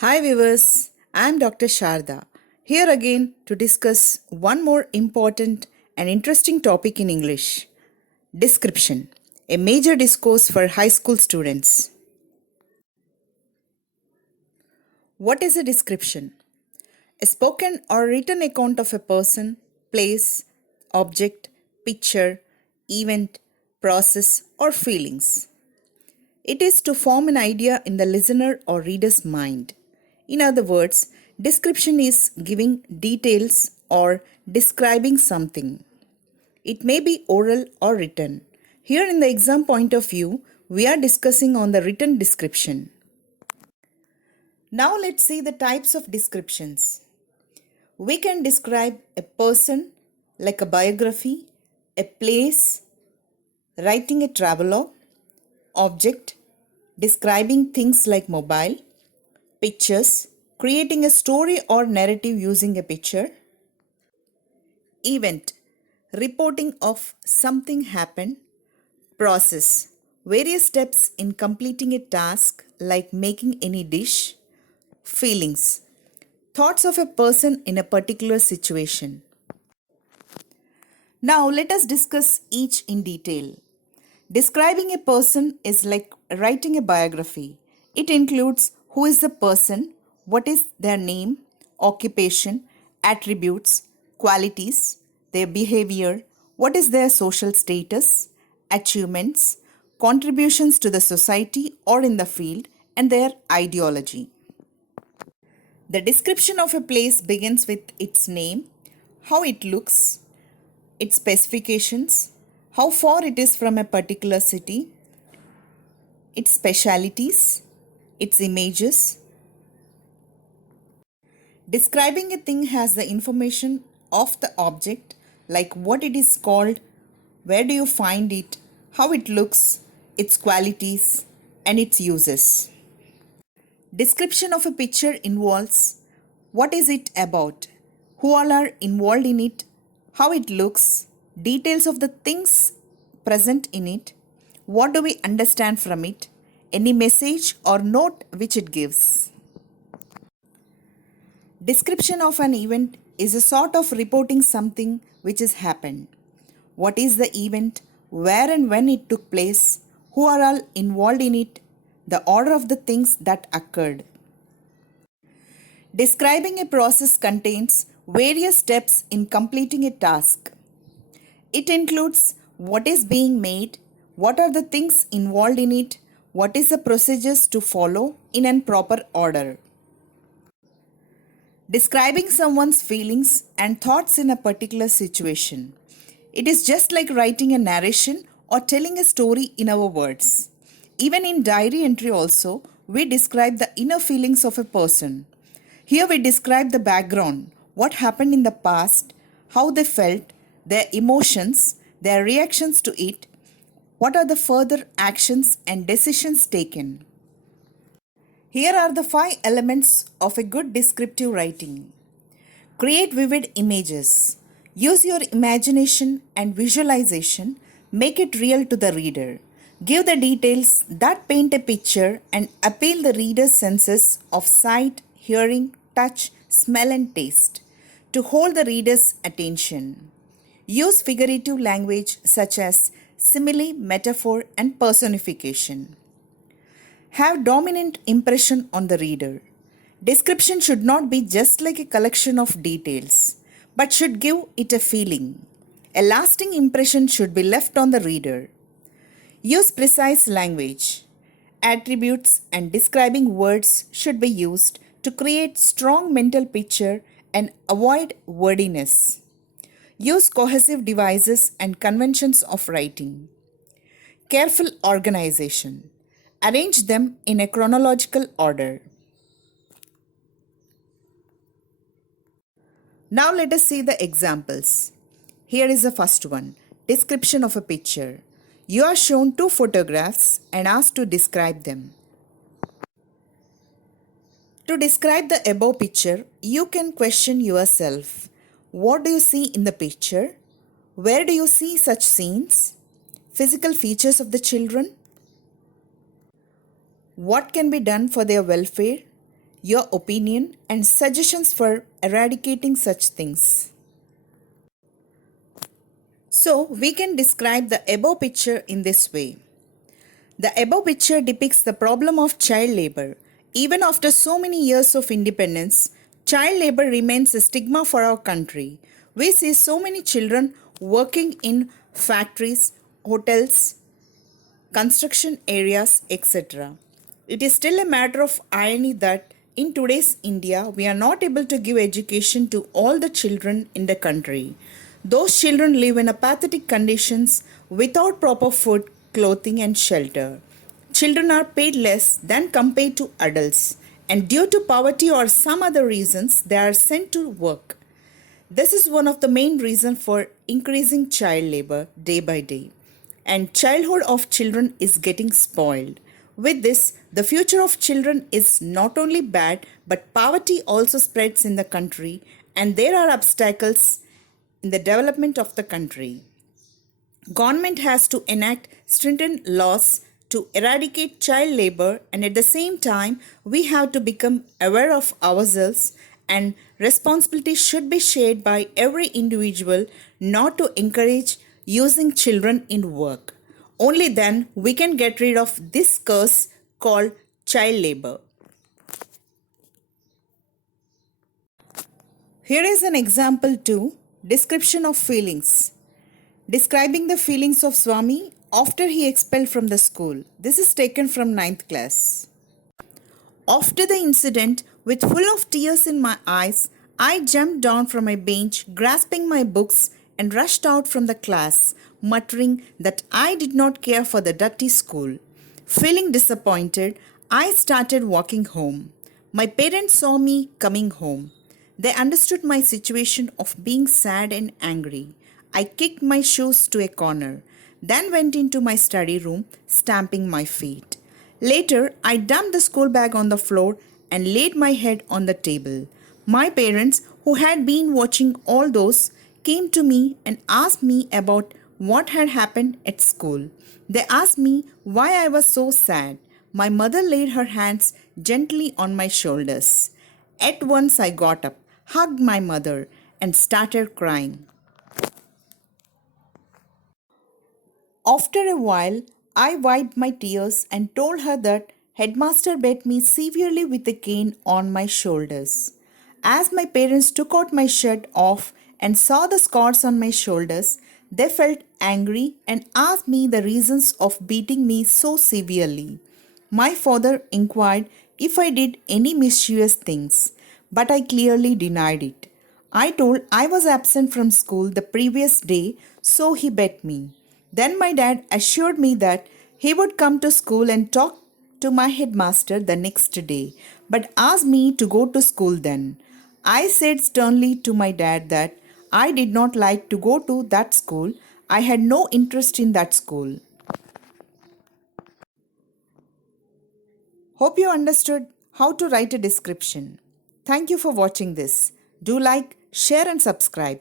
Hi viewers, I am Dr. Sharada, here again to discuss one more important and interesting topic in English: description, a major discourse for high school students. What is a description? A spoken or written account of a person, place, object, picture, event, process, or feelings. It is to form an idea in the listener or reader's mind. In other words, description is giving details or describing something. It may be oral or written. Here in the exam point of view, we are discussing on the written description. Now let's see the types of descriptions. We can describe a person like a biography, a place, writing a travelogue, object, describing things like mobile, pictures, creating a story or narrative using a picture, event, reporting of something happened, process, various steps in completing a task like making any dish, feelings, thoughts of a person in a particular situation. Now let us discuss each in detail. Describing a person is like writing a biography. It includes who is the person, what is their name, occupation, attributes, qualities, their behavior, what is their social status, achievements, contributions to the society or in the field, and their ideology. The description of a place begins with its name, how it looks, its specifications, how far it is from a particular city, its specialities, its images. Describing a thing has the information of the object, like what it is called, where do you find it, how it looks, its qualities, and its uses. Description of a picture involves what is it about, who all are involved in it, how it looks, details of the things present in it, what do we understand from it, any message or note which it gives. Description of an event is a sort of reporting something which has happened. What is the event, where and when it took place, who are all involved in it, the order of the things that occurred. Describing a process contains various steps in completing a task. It includes what is being made, what are the things involved in it, what is the procedures to follow in a proper order. Describing someone's feelings and thoughts in a particular situation. It is just like writing a narration or telling a story in our words. Even in diary entry also, we describe the inner feelings of a person. Here we describe the background, what happened in the past, how they felt, their emotions, their reactions to it, what are the further actions and decisions taken. Here are the 5 elements of a good descriptive writing. Create vivid images. Use your imagination and visualization. Make it real to the reader. Give the details that paint a picture and appeal the reader's senses of sight, hearing, touch, smell and taste to hold the reader's attention. Use figurative language such as simile, metaphor and personification. Have dominant impression on the reader. Description should not be just like a collection of details, but should give it a feeling. A lasting impression should be left on the reader. Use precise language. Attributes and describing words should be used to create strong mental picture and avoid wordiness. Use cohesive devices and conventions of writing. Careful organization. Arrange them in a chronological order. Now let us see the examples. Here is the first one. Description of a picture. You are shown 2 photographs and asked to describe them. To describe the above picture, you can question yourself. What do you see in the picture? Where do you see such scenes? Physical features of the children? What can be done for their welfare? your opinion, and suggestions for eradicating such things. So, we can describe the above picture in this way. The above picture depicts the problem of child labor. Even after so many years of independence, child labor remains a stigma for our country. We see so many children working in factories, hotels, construction areas, etc. It is still a matter of irony that in today's India, we are not able to give education to all the children in the country. Those children live in pathetic conditions without proper food, clothing, and shelter. Children are paid less than compared to adults, and due to poverty or some other reasons, they are sent to work. This is one of the main reasons for increasing child labor day by day. And childhood of children is getting spoiled. With this, the future of children is not only bad, but poverty also spreads in the country, and there are obstacles in the development of the country. Government has to enact stringent laws to eradicate child labor, and at the same time we have to become aware of ourselves, and responsibility should be shared by every individual not to encourage using children in work. Only then we can get rid of this curse called child labor. Here is an example to description of feelings. Describing the feelings of Swami after he expelled from the school. This is taken from ninth class. After the incident, with full of tears in my eyes, I jumped down from my bench, grasping my books, and rushed out from the class, muttering that I did not care for the dirty school. Feeling disappointed, I started walking home. My parents saw me coming home. They understood my situation of being sad and angry. I kicked my shoes to a corner, then went into my study room, stamping my feet. Later, I dumped the school bag on the floor and laid my head on the table. My parents, who had been watching all those, came to me and asked me about what had happened at school. They asked me why I was so sad. My mother laid her hands gently on my shoulders. At once I got up, hugged my mother, and started crying. After a while, I wiped my tears and told her that headmaster beat me severely with a cane on my shoulders. As my parents took out my shirt off and saw the scars on my shoulders, they felt angry and asked me the reasons of beating me so severely. My father inquired if I did any mischievous things, but I clearly denied it. I told I was absent from school the previous day, so he beat me. Then my dad assured me that he would come to school and talk to my headmaster the next day, but asked me to go to school then. I said sternly to my dad that I did not like to go to that school. I had no interest in that school. Hope you understood how to write a description. Thank you for watching this. Do like, share, and subscribe.